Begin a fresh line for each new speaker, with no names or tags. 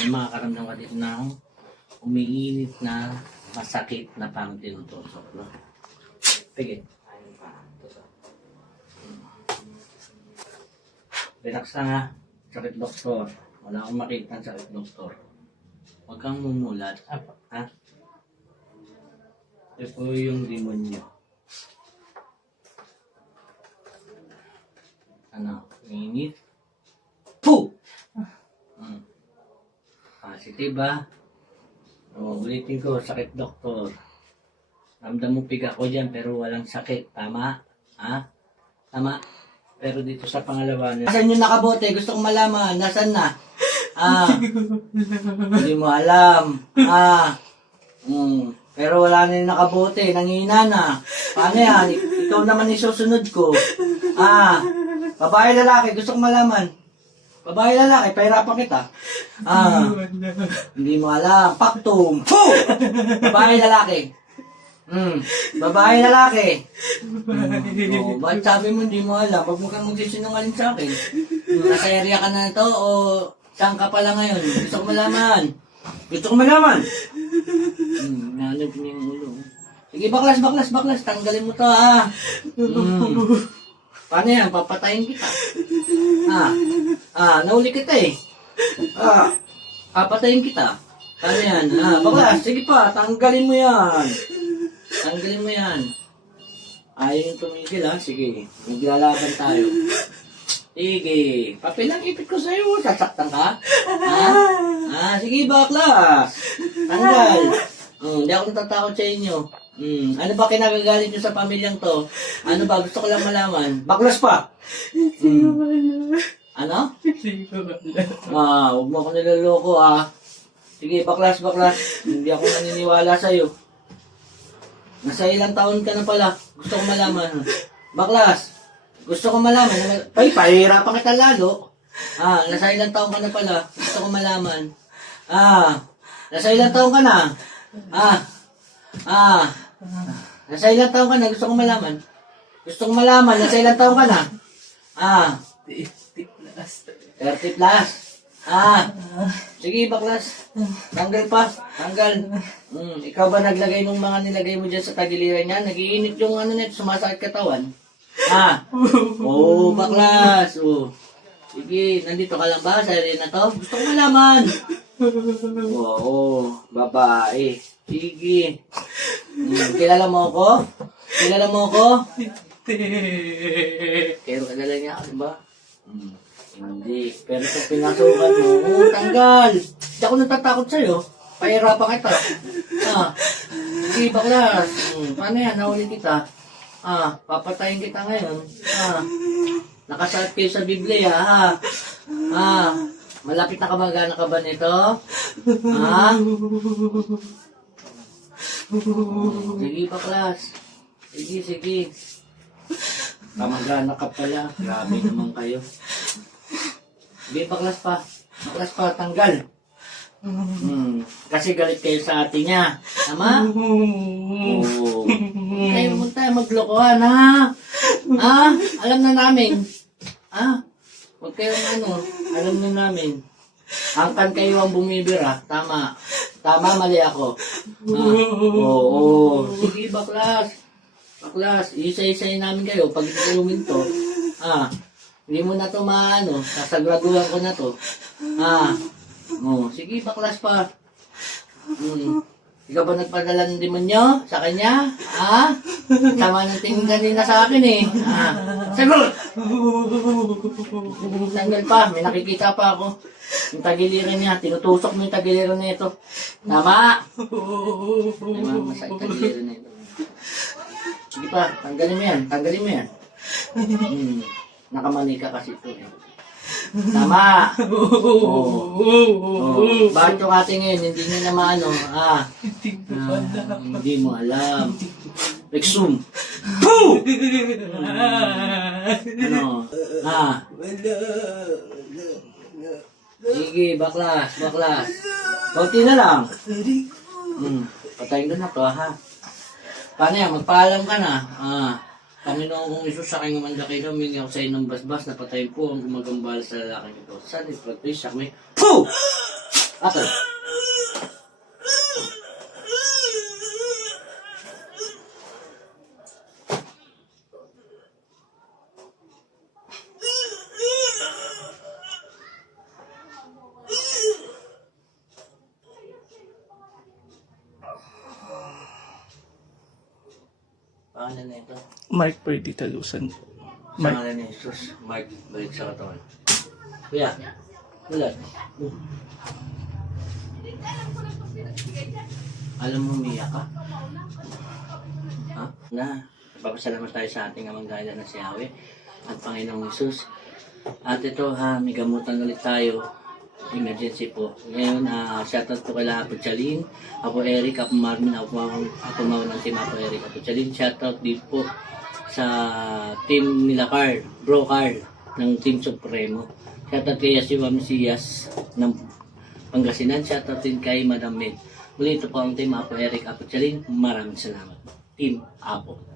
may makakaramdam ka dito ng umiinit na masakit na pang tinutusok. No? Tusok. Relax lang ha. Sakit doktor. Wala akong makita ng sakit doktor. Huwag kang mumulat. Ah, ha? Ito po yung demonyo. Ano? Init. Puh! Hmm. Positive ba? O, ulitin ko, sakit doktor. Ramdam mo piga ko dyan, pero walang sakit. Tama? Ha? Tama? Pero dito sa pangalawa na... Nasaan yung nakabote? Gusto kong malaman. Nasaan na? Ah. Hindi mo alam. Ah. Mm. Pero wala na yung nakabote. Nangihina na. Paano yan? Ikaw naman isusunod ko. Ah. Babae lalaki. Gusto kong malaman. Babae lalaki. Pahirapan kita. Ah. Hindi mo alam. Paktum. Puh! Babae lalaki. Hmm. Babae lalaki. Hmm. Oh, ba't sabi mo hindi mo alam? Huwag mo kang magsisinungaling sa akin. Hmm, Nasa area ka na ito o saan ka pala ngayon? Gusto ko malaman. Gusto ko malaman. Hmm, nalab niya yung ulo. Sige, baklas, baklas, baklas. Tanggalin mo to, ha. Hmm. Paano yan? Papatayin kita. Ah, ah, nauli kita eh. Ah, papatayin kita. Paano yan? Ah, baklas, sige pa, tanggalin mo yan. Tanggalin mo yan. Ayaw yung tumigil ha. Sige, maglalaban tayo. Sige, papel ang ipit ko sa'yo. Sasaktan ka? Ha? Ah, sige, baklas. Tanggal. Hmm, hindi ako natatakot sa inyo. Hmm, ano ba kinagagalit nyo sa pamilyang to? Ano ba? Gusto ko lang malaman. Baklas pa! Hmm. Ano? Ah, huwag mo ako niloloko ah. Sige, baklas, baklas. Hindi ako naniniwala sa'yo. Nasa ilang taon ka na pala. Gusto ko malaman. Baklas, gusto ko malaman. Ay, pahihirapan kita lalo. Ah, nasa ilang taon ka na pala. Gusto ko malaman. Ah, nasa ilang taon ka na. Ah, ah, nasa ilang taon ka na. Gusto ko malaman. Gusto ko malaman. Nasa ilang taon ka na. Ah, 30 plus. Ah, sige baklas. Tanggal pa. Tanggal. Mm, ikaw ba naglagay ng mga nilagay mo dyan sa tagiliran niya? Nagiinit yung ano nito, sumasakit katawan. Ah. Oo, oh, baklas. Oh. Sige, nandito ka lang ba sa area na to? Gusto ko malaman. Oo, babae. Sige. Mm, kilala mo ako? Kilala mo ako? Pero kilala niya ako, di ba? Hmm. Hindi. Pero kung pinasukan mo, oh, tanggal. Hindi ako natatakot sa'yo. Pahirapan kita. Ah. Sige, baklas. Hmm. Paano yan? Nahuli kita. Ah, papatayin kita ngayon. Ah. Nakasalat kayo sa Biblia, ha? Ah. Malapit na kamagana ka ba nito? Ah? Sige, baklas. Sige, sige. Kamagana ka pala. Grabe naman kayo. Sige, baklas pa. Baklas pa, tanggal. Hmm. Kasi galit kayo sa ate niya. Tama? Oo. Kayo mo tayo maglokohan, ha? Ha? Alam na namin. Ha? Huwag kayong ano, alam na namin. Angkan kayo ang bumibira. Tama. Tama, mali ako. Ha? Oo. Sige, baklas. Baklas, isa-isay namin kayo pag kayo minto. Ah, hindi mo na to maano, sasagraduhan ko na to. Ah, oh, sige, baklas pa. Hmm. Ikaw ba nagpadala ng demonyo sa kanya? Ah? Sama ng tingin kanina sa akin eh. Ah. Sagot! Tanggal pa, may nakikita pa ako. Yung tagiliran niya, tinutusok mo yung tagiliran na ito. Tama! Tama, masakit tagiliran na ito. Sige pa, tanggalin mo yan, tanggalin mo yan. Hmm. Nakamanika kasi ito eh. Tama! Oo. Oh. Bakit yung hindi niya na maano, ah, ah, hindi mo alam. Rexum. Poo! Ano? Ah. Sige, baklas, baklas. Kunti na lang. Hmm. Patayin ko na to, ha? Paano yan? Magpaalam ka na. Ah. Panginoon kong Isus sa aking umanda kayo, humingi ako sa inyong basbas na patayin po ang gumagambala sa lalaking ito. Saan? Please, sa may... Poo! Ato. Pangalan na ito.
Mark Pwede Talusan.
Sa ngalan ni Jesus, Mark, balik sa katawan. Kuya. Uh. Alam mo, Mia ka? Ha? Na, nagpapasalamat tayo sa ating amang gala na si Yahweh at Panginoong Jesus. At ito ha, may gamutan ulit tayo. Emergency po. Ngayon, uh, shoutout po kay Apo Chalin, Apo Eric, Apo Marvin, Mau, Apo Mau ng team Apo Eric, Apo Chalin. Shoutout din po sa team nila Carl, Bro Carl, ng Team Supremo. Shoutout kay Yasiwa Mesías ng Pangasinan. Shoutout din kay Madam Med. Muli ito po ang team Apo Eric, Apo Chalin. Maraming salamat. Team Apo.